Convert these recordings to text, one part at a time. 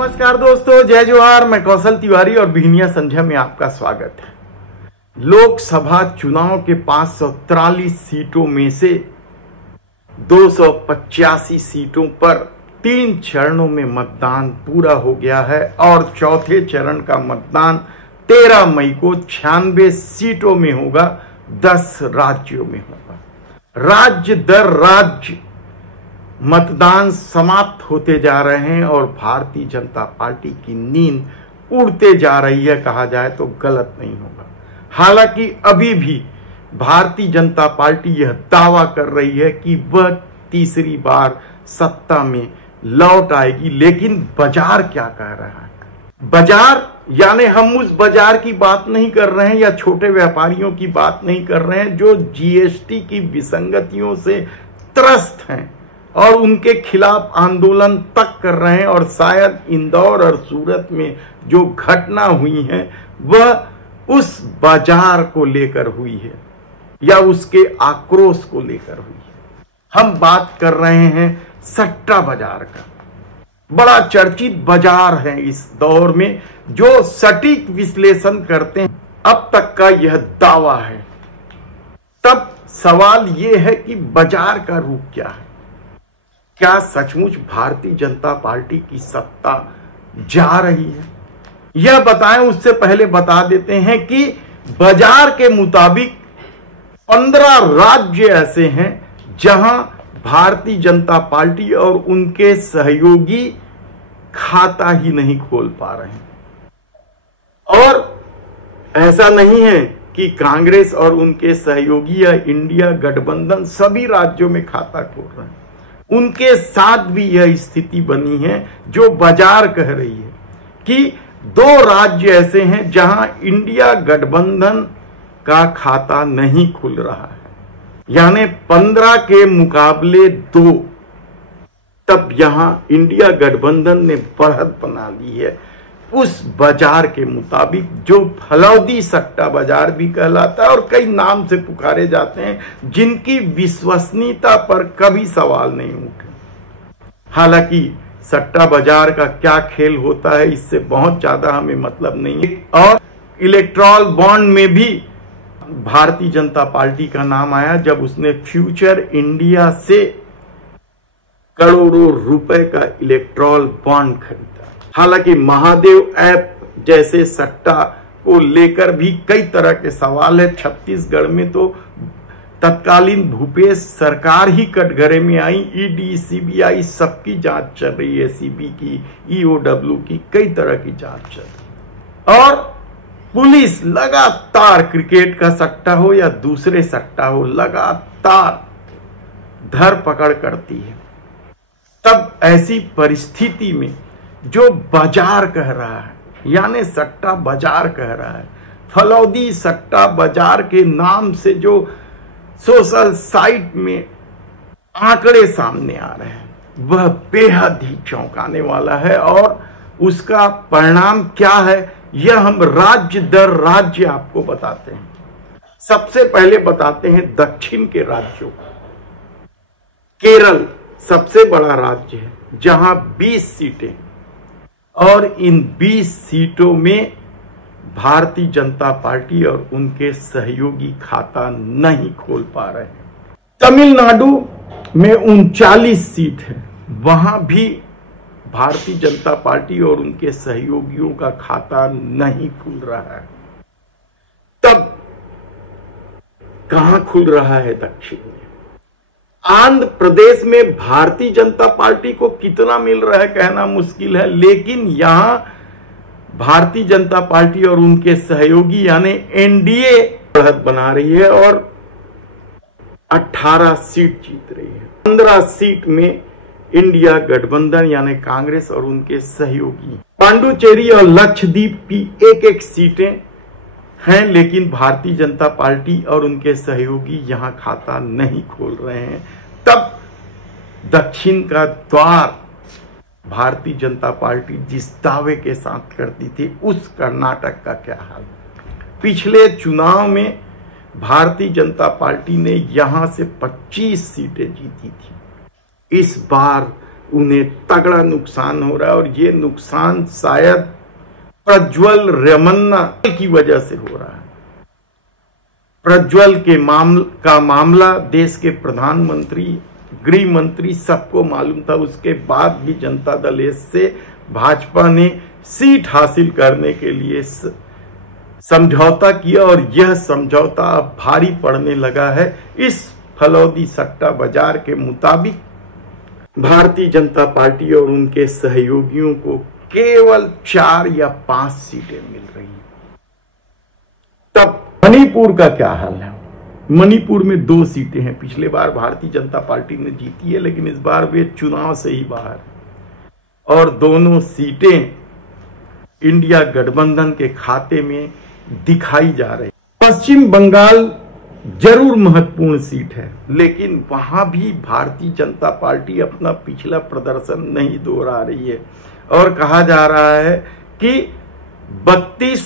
नमस्कार दोस्तों, जय जोहार। मैं कौशल तिवारी और बिहनिया संध्या में आपका स्वागत है। लोकसभा चुनाव के 543 सीटों में से 285 सीटों पर 3 चरणों में मतदान पूरा हो गया है और चौथे चरण का मतदान 13 मई को 96 सीटों में होगा, 10 राज्यों में होगा। राज्य दर राज्य मतदान समाप्त होते जा रहे हैं और भारतीय जनता पार्टी की नींद उड़ते जा रही है, कहा जाए तो गलत नहीं होगा। हालांकि अभी भी भारतीय जनता पार्टी यह दावा कर रही है कि वह तीसरी बार सत्ता में लौट आएगी, लेकिन बाजार क्या कह रहा है? बाजार यानी हम उस बाजार की बात नहीं कर रहे हैं या छोटे व्यापारियों की बात नहीं कर रहे हैं जो जीएसटी की विसंगतियों से त्रस्त हैं और उनके खिलाफ आंदोलन तक कर रहे हैं। और शायद इंदौर और सूरत में जो घटना हुई है वह उस बाजार को लेकर हुई है या उसके आक्रोश को लेकर हुई है। हम बात कर रहे हैं सट्टा बाजार का। बड़ा चर्चित बाजार है इस दौर में, जो सटीक विश्लेषण करते हैं। अब तक का यह दावा है। तब सवाल यह है कि बाजार का रूप क्या है? क्या सचमुच भारतीय जनता पार्टी की सत्ता जा रही है? यह बताएं उससे पहले बता देते हैं कि बाजार के मुताबिक 15 राज्य ऐसे हैं जहां भारतीय जनता पार्टी और उनके सहयोगी खाता ही नहीं खोल पा रहे हैं। और ऐसा नहीं है कि कांग्रेस और उनके सहयोगी या इंडिया गठबंधन सभी राज्यों में खाता खोल रहे हैं। उनके साथ भी यह स्थिति बनी है जो बाजार कह रही है कि 2 राज्य ऐसे हैं जहां इंडिया गठबंधन का खाता नहीं खुल रहा है, यानी 15 के मुकाबले 2। तब यहां इंडिया गठबंधन ने बढ़त बना ली है उस बाजार के मुताबिक, जो फलौदी सट्टा बाजार भी कहलाता है और कई नाम से पुकारे जाते हैं जिनकी विश्वसनीयता पर कभी सवाल नहीं उठे। हालांकि सट्टा बाजार का क्या खेल होता है इससे बहुत ज्यादा हमें मतलब नहीं है। और इलेक्ट्रॉल बॉन्ड में भी भारतीय जनता पार्टी का नाम आया जब उसने फ्यूचर इंडिया से करोड़ों रुपए का इलेक्ट्रॉल बॉन्ड खरीदा। हालांकि महादेव ऐप जैसे सट्टा को लेकर भी कई तरह के सवाल है। छत्तीसगढ़ में तो तत्कालीन भूपेश सरकार ही कटघरे में आई। ईडी, सीबीआई सबकी जांच चल रही है, सीबी की, ईओडब्ल्यू की, कई तरह की जांच चल रही है। और पुलिस लगातार, क्रिकेट का सट्टा हो या दूसरे सट्टा हो, लगातार धरपकड़ करती है। तब ऐसी परिस्थिति में जो बाजार कह रहा है, यानी सट्टा बाजार कह रहा है, फलौदी सट्टा बाजार के नाम से जो सोशल साइट में आंकड़े सामने आ रहे हैं, वह बेहद ही चौंकाने वाला है। और उसका परिणाम क्या है यह हम राज्य दर राज्य आपको बताते हैं। सबसे पहले बताते हैं दक्षिण के राज्यों को। केरल सबसे बड़ा राज्य है जहां 20 सीटें, और इन 20 सीटों में भारतीय जनता पार्टी और उनके सहयोगी खाता नहीं खोल पा रहे हैं। तमिलनाडु में 39 सीट है, वहां भी भारतीय जनता पार्टी और उनके सहयोगियों का खाता नहीं खुल रहा है। तब कहां खुल रहा है? दक्षिण में। आंध्र प्रदेश में भारतीय जनता पार्टी को कितना मिल रहा है कहना मुश्किल है, लेकिन यहां भारतीय जनता पार्टी और उनके सहयोगी यानी एनडीए बढ़त बना रही है और 18 सीट जीत रही है। 15 सीट में इंडिया गठबंधन यानी कांग्रेस और उनके सहयोगी। पांडुचेरी और लक्षद्वीप की 1-1 सीटें हैं, लेकिन भारतीय जनता पार्टी और उनके सहयोगी यहां खाता नहीं खोल रहे हैं। तब दक्षिण का द्वार भारतीय जनता पार्टी जिस दावे के साथ करती थी, उस कर्नाटक का क्या हाल? पिछले चुनाव में भारतीय जनता पार्टी ने यहां से 25 सीटें जीती थी। इस बार उन्हें तगड़ा नुकसान हो रहा है और ये नुकसान शायद प्रज्वल रेवन्ना की वजह से हो रहा है। प्रज्वल के मामला देश के प्रधानमंत्री, गृह मंत्री सबको मालूम था। उसके बाद भी जनता दल एस से भाजपा ने सीट हासिल करने के लिए समझौता किया और यह समझौता अब भारी पड़ने लगा है। इस फलौदी सट्टा बाजार के मुताबिक भारतीय जनता पार्टी और उनके सहयोगियों को केवल 4 या 5 सीटें मिल रही हैं। तब मणिपुर का क्या हाल है? मणिपुर में 2 सीटें हैं। पिछले बार भारतीय जनता पार्टी ने जीती है, लेकिन इस बार वे चुनाव से ही बाहर हैं और दोनों सीटें इंडिया गठबंधन के खाते में दिखाई जा रही। पश्चिम बंगाल जरूर महत्वपूर्ण सीट है, लेकिन वहां भी भारतीय जनता पार्टी अपना पिछला प्रदर्शन नहीं दोहरा रही है और कहा जा रहा है कि 32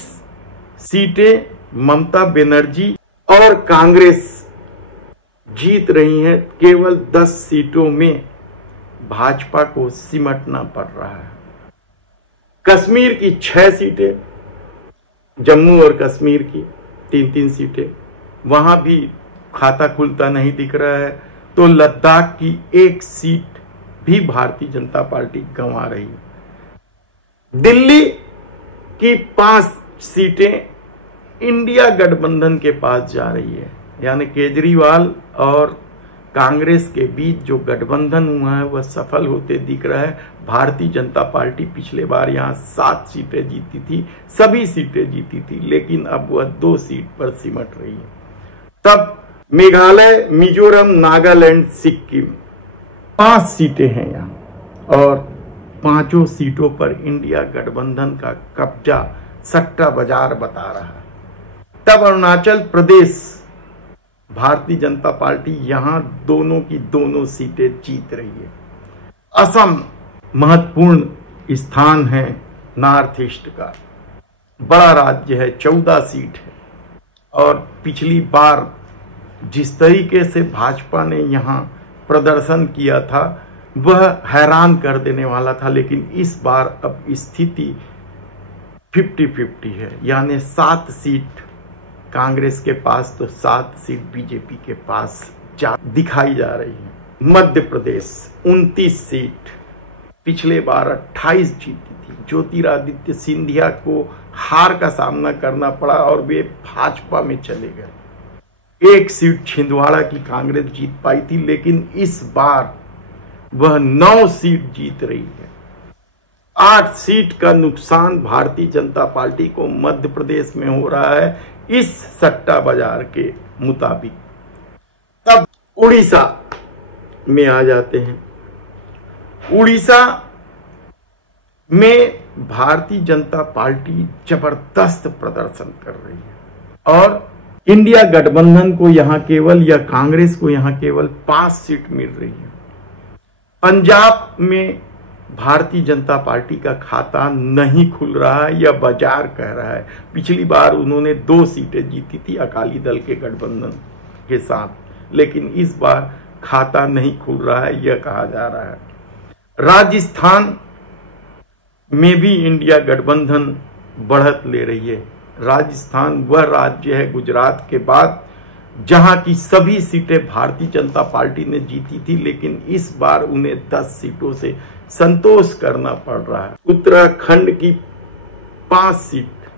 सीटें ममता बनर्जी और कांग्रेस जीत रही हैं। केवल 10 सीटों में भाजपा को सिमटना पड़ रहा है। कश्मीर की 6 सीटें, जम्मू और कश्मीर की 3-3 सीटें, वहां भी खाता खुलता नहीं दिख रहा है। तो लद्दाख की 1 सीट भी भारतीय जनता पार्टी गंवा रही है। दिल्ली की 5 सीटें इंडिया गठबंधन के पास जा रही है, यानी केजरीवाल और कांग्रेस के बीच जो गठबंधन हुआ है वह सफल होते दिख रहा है। भारतीय जनता पार्टी पिछले बार यहां 7 सीटें जीती थी, सभी सीटें जीती थी, लेकिन अब वह 2 सीट पर सिमट रही है। तब मेघालय, मिजोरम, नागालैंड, सिक्किम 5 सीटें हैं यहां और 5 सीटों पर इंडिया गठबंधन का कब्जा सट्टा बाजार बता रहा है। तब अरुणाचल प्रदेश, भारतीय जनता पार्टी यहां दोनों की दोनों सीटें जीत रही है। असम महत्वपूर्ण स्थान है नॉर्थ ईस्ट का, बड़ा राज्य है, 14 सीट है और पिछली बार जिस तरीके से भाजपा ने यहां प्रदर्शन किया था वह हैरान कर देने वाला था, लेकिन इस बार अब स्थिति 50-50 है, यानी 7 सीट कांग्रेस के पास तो 7 सीट बीजेपी के पास दिखाई जा रही है। मध्य प्रदेश 29 सीट, पिछले बार 28 जीती थी। ज्योतिरादित्य सिंधिया को हार का सामना करना पड़ा और वे भाजपा में चले गए। 1 सीट छिंदवाड़ा की कांग्रेस जीत पाई थी, लेकिन इस बार वह 9 सीट जीत रही है। 8 सीट का नुकसान भारतीय जनता पार्टी को मध्य प्रदेश में हो रहा है इस सट्टा बाजार के मुताबिक। तब उड़ीसा में आ जाते हैं। उड़ीसा में भारतीय जनता पार्टी जबरदस्त प्रदर्शन कर रही है और इंडिया गठबंधन को यहां केवल, या कांग्रेस को यहां केवल 5 सीट मिल रही है। पंजाब में भारतीय जनता पार्टी का खाता नहीं खुल रहा है, यह बाजार कह रहा है। पिछली बार उन्होंने 2 सीटें जीती थी अकाली दल के गठबंधन के साथ, लेकिन इस बार खाता नहीं खुल रहा है, यह कहा जा रहा है। राजस्थान में भी इंडिया गठबंधन बढ़त ले रही है। राजस्थान वह राज्य है गुजरात के बाद जहां की सभी सीटें भारतीय जनता पार्टी ने जीती थी, लेकिन इस बार उन्हें 10 सीटों से संतोष करना पड़ रहा है। उत्तराखंड की 5 सीट,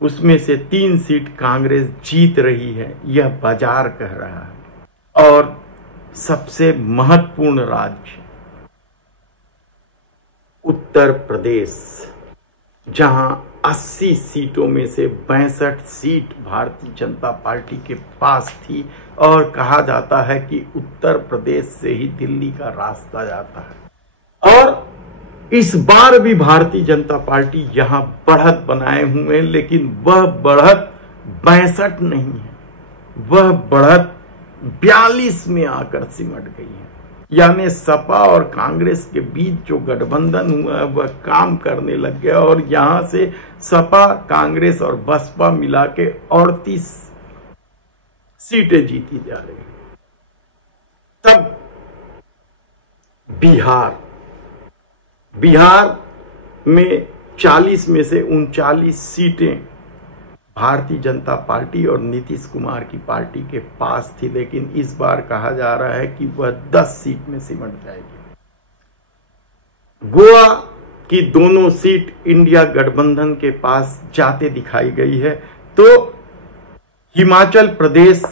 उसमें से 3 सीट कांग्रेस जीत रही है, यह बाजार कह रहा है। और सबसे महत्वपूर्ण राज्य उत्तर प्रदेश, जहां 80 सीटों में से 62 सीट भारतीय जनता पार्टी के पास थी और कहा जाता है कि उत्तर प्रदेश से ही दिल्ली का रास्ता जाता है। और इस बार भी भारतीय जनता पार्टी यहां बढ़त बनाए हुए हैं, लेकिन वह बढ़त 62 नहीं है, वह बढ़त 42 में आकर सिमट गई है। यानी सपा और कांग्रेस के बीच जो गठबंधन हुआ है वह काम करने लग गया और यहां से सपा, कांग्रेस और बसपा मिला के 38 सीटें जीती जा रही है। तब बिहार में 40 में से 39 सीटें भारतीय जनता पार्टी और नीतीश कुमार की पार्टी के पास थी, लेकिन इस बार कहा जा रहा है कि वह 10 सीट में सिमट जाएगी। गोवा की दोनों सीट इंडिया गठबंधन के पास जाते दिखाई गई है। तो हिमाचल प्रदेश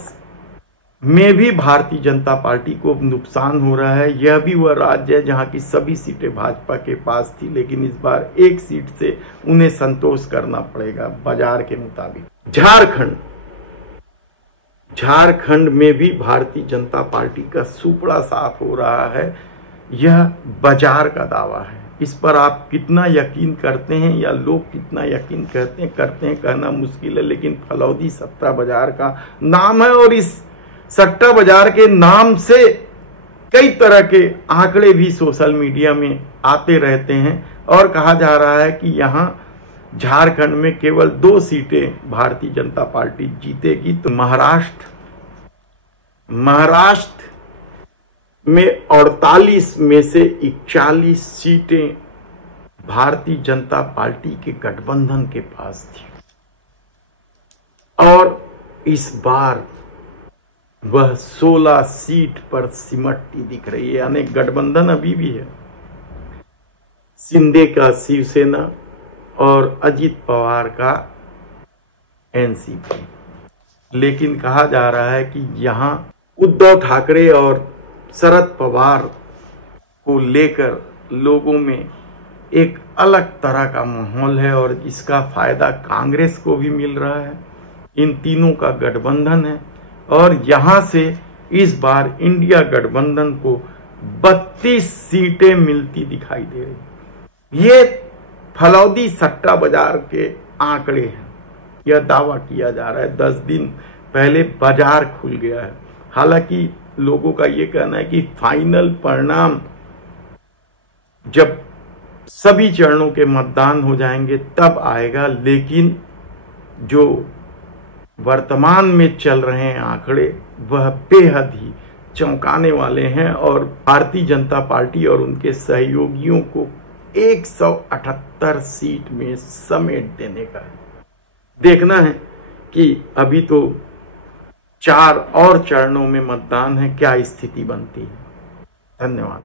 में भी भारतीय जनता पार्टी को नुकसान हो रहा है। यह भी वह राज्य है जहां की सभी सीटें भाजपा के पास थी, लेकिन इस बार एक सीट से उन्हें संतोष करना पड़ेगा बाजार के मुताबिक। झारखंड में भी भारतीय जनता पार्टी का सुपड़ा साफ हो रहा है। यह बाजार का दावा है। इस पर आप कितना यकीन करते हैं या लोग कितना यकीन करते हैं कहना मुश्किल है, लेकिन फलौदी सट्टा बाजार का नाम है और इस सट्टा बाजार के नाम से कई तरह के आंकड़े भी सोशल मीडिया में आते रहते हैं और कहा जा रहा है कि यहां झारखंड में केवल 2 सीटें भारतीय जनता पार्टी जीतेगी। तो महाराष्ट्र में 48 में से 41 सीटें भारतीय जनता पार्टी के गठबंधन के पास थी और इस बार वह 16 सीट पर सिमटती दिख रही है, यानी गठबंधन अभी भी है। शिंदे का शिवसेना और अजित पवार का एनसीपी। लेकिन कहा जा रहा है कि यहां उद्धव ठाकरे और शरद पवार को लेकर लोगों में एक अलग तरह का माहौल है और इसका फायदा कांग्रेस को भी मिल रहा है। इन तीनों का गठबंधन है और यहां से इस बार इंडिया गठबंधन को 32 सीटें मिलती दिखाई दे रही। ये फलौदी सट्टा बाजार के आंकड़े हैं। यह दावा किया जा रहा है 10 दिन पहले बाजार खुल गया है। हालांकि लोगों का यह कहना है कि फाइनल परिणाम जब सभी चरणों के मतदान हो जाएंगे तब आएगा, लेकिन जो वर्तमान में चल रहे हैं आंकड़े वह बेहद ही चौंकाने वाले हैं और भारतीय जनता पार्टी और उनके सहयोगियों को 178 सीट में समेट देने का है। देखना है कि अभी तो 4 और चरणों में मतदान है, क्या स्थिति बनती है। धन्यवाद।